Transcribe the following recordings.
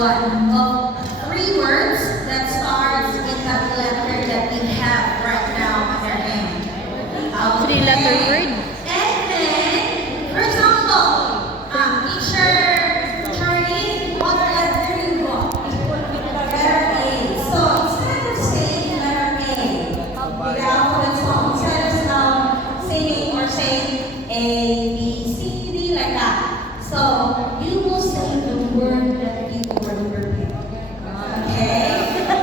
one of three words that starts in that letter that we have right now on our hand. Three-letter word? And then, for example, teacher Charlie, what letter you got? Letter A. So instead of saying letter A, the alphabet song, instead of singing or saying A, B, C, D like that. So you will say the word that you already prepared. Okay?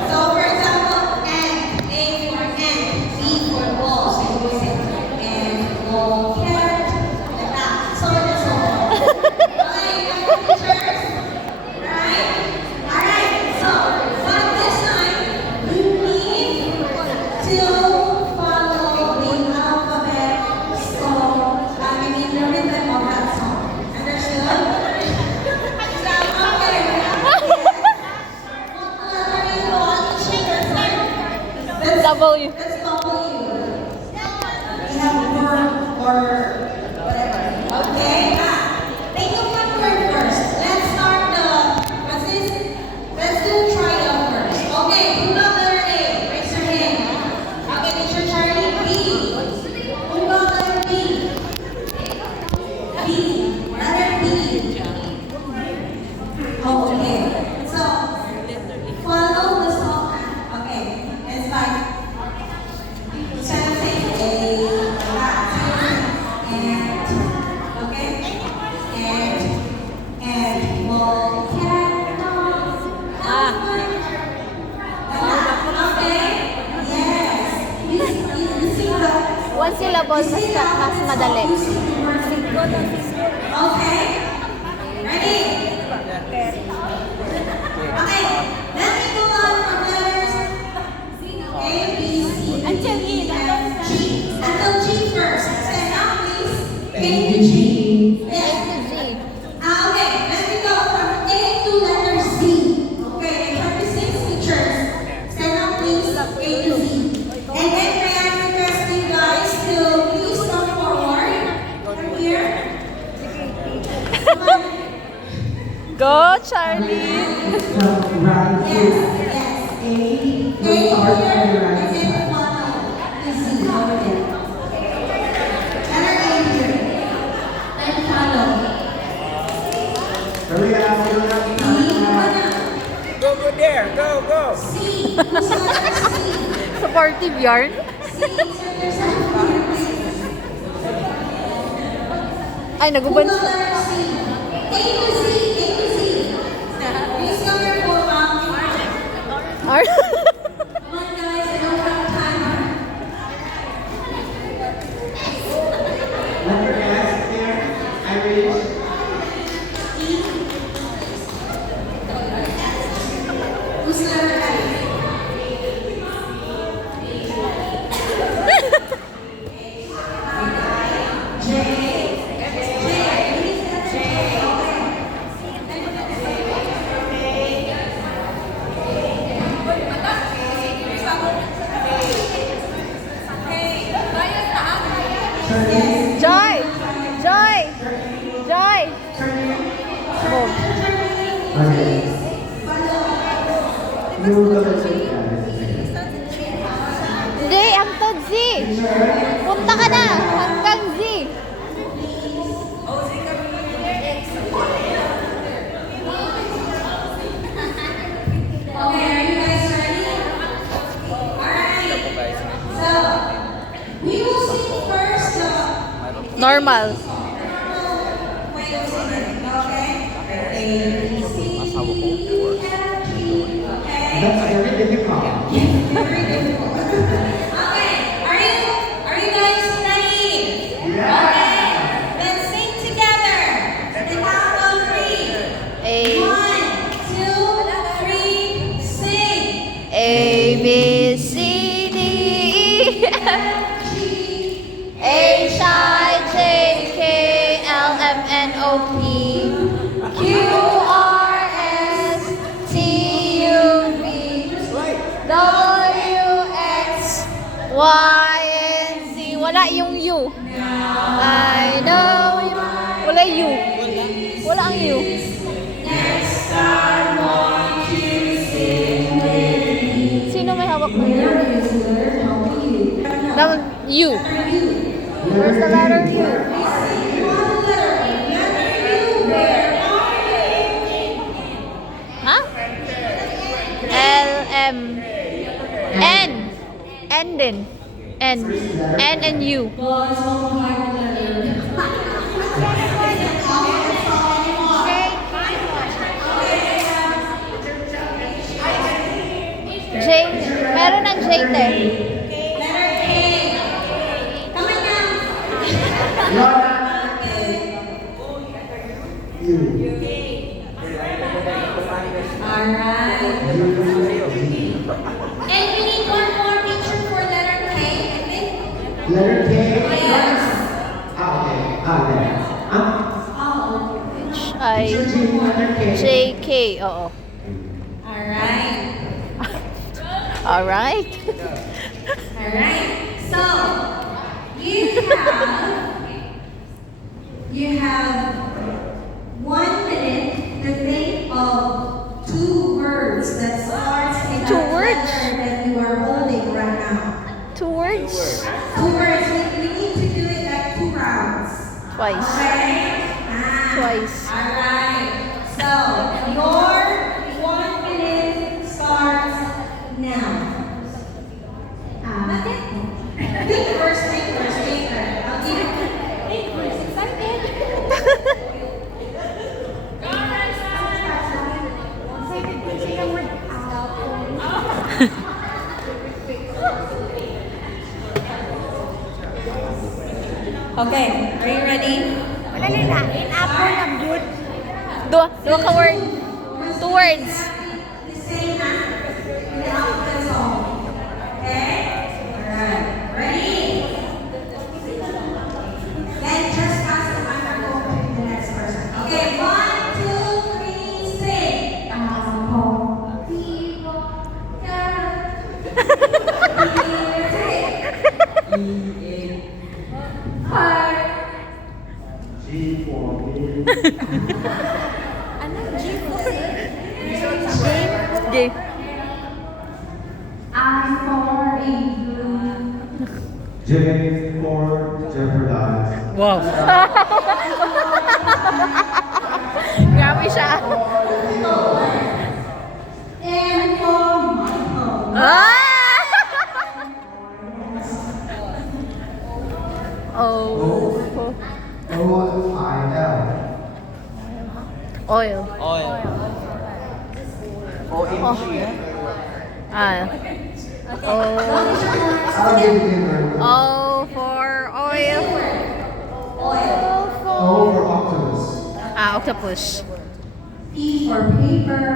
So for example, ant, A for ant, B for ball. So you will say ant, ball, cat, like that. So on and so forth. Okay, teachers? Right? Alright, so but this time, you need to follow the alphabet song. I mean the rhythm of that song. Understood? So, okay. What letter you want? That's W. that's W. We have word or whatever. Okay? Think of one word first. Let's start what's this? Let's do trial first. Okay, who got letter A? Raise your hand. Okay, teacher Charlie. B. Who got letter B? B. Letter B. Okay. So, follow the song. Okay. It's like, instead of saying A, and, okay? And, well, cat, dog, elephant. Okay? Yes. You see the, One syllable you see mas mas madali. You see the word. Okay? Ready? Okay, let me go on from letters A, B, C, D, E, F, G. Until G first. Stand up, please. A to G. Yes. Okay, let me go from A to letter Z. Okay, 36 teachers. Stand up, please. A to Z. And then may I request you guys to please come forward. Come here. Go, Charlie! Yes, yes. A here, and then follow the Z over there. Letter A here. Then follow. Hurry up, we don't have B, time. Go there, go. C. Who's letter C? Supportive yarn? C, there's a here. Ay, Who naguban got siya. letter C? A to Z, A to Z. Please come here for round. Ar- Come on, guys, I don't have time. Letter S there, Irish. Who's letter I? J. Joy! Joy! Joy! Move. Okay. You look at it, Hindi, hangtod Z! Punta ka na! Hanggang Z! Okay, are you guys ready? Alright. So, we will sing first Normal. way of singing, okay? A, B, C, D, E, F, G. Okay? That's very difficult. Very difficult. Okay, are you guys ready? Okay, let's sing together. At the count of three. A, 1, 2, 3, sing. A, B, C, D, E, F, H, I, J, K, L, M, N, O, P, Q, R, S, T, U, V, W, X, Y, and Z. Wala yung U. I know you. Wala U. Wala ang U. Next time, more. Where is the letter W? Dapat U. Where's the letter U? One letter. Letter U. Where are you? Huh? L, M, N. N din. N. N and U. Boys won't hide the letter. J. Meron ng J there. Letter K. Come on now. You. Alright. And we need one more picture for letter K, I think. Letter K. Yes. Okay. There. Oh. I. Letter K. J, K. Oo. Alright. Alright. Alright. So, you have 1 minute to think of 2 words that starts with Two the words? letter that you are holding right now. 2 words. 2 words. We need to do it like 2 rounds. Twice. Okay? Twice. Alright. So, your 1 minute starts now. Think first. I'll give you. Okay, are you ready? Dua ka word. 2 words. The same with the alphabet song. Okay? Alright. Ready? Then just pass the microphone to the next person. Okay, 1, 2, 3, sing. Apple, people, carrot. Heart. G for me. Game. I for igloo. J for jeopardize. Wow. Grabe siya. M for Michael. Ah! Oh. O-I-L. Oil. Ah. Oh. I'll give you the word. O for oil. O for octopus. Ah, octopus. P for paper.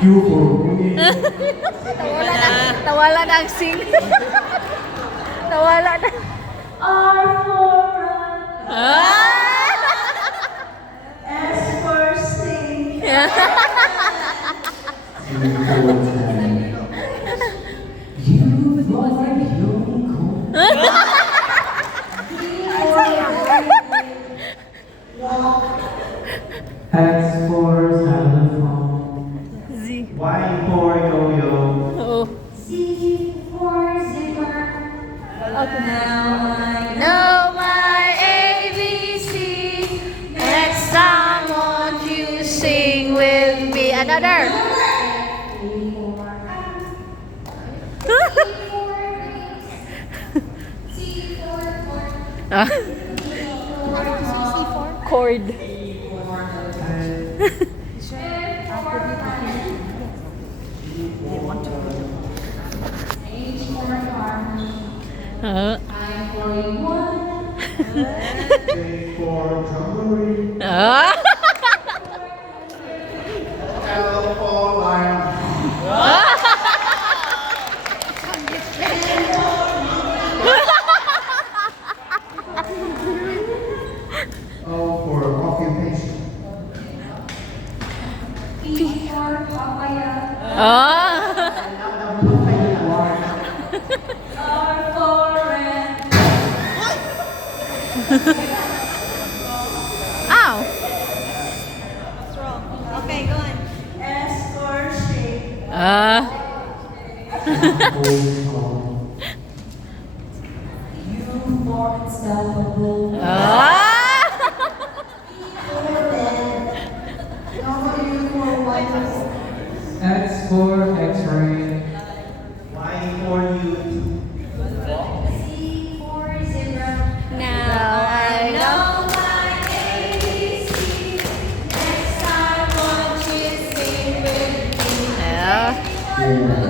Q for wing. Nawala na ang scene. Nawala na. R for run. Ah! S for sing. T for ten. U for unicorn. X for xylophone. Z. Y for yo-yo. Oo. Z for zipper. Know my ABC. Next time won't you sing with me? Another. Ah. Chord. Ah. J for jamboree. Ah. L for lion. O for occupation. P for papaya. Ah. R for red. Ow. Okay, go on. S for shape. Ah. unstoppable. U for unstoppable. Ah! For then. W for wonderful. X for X-ray. Y for youth. Z for zebra. Now I know. my ABC. Next time, won't you sing with me? Yeah. Yeah.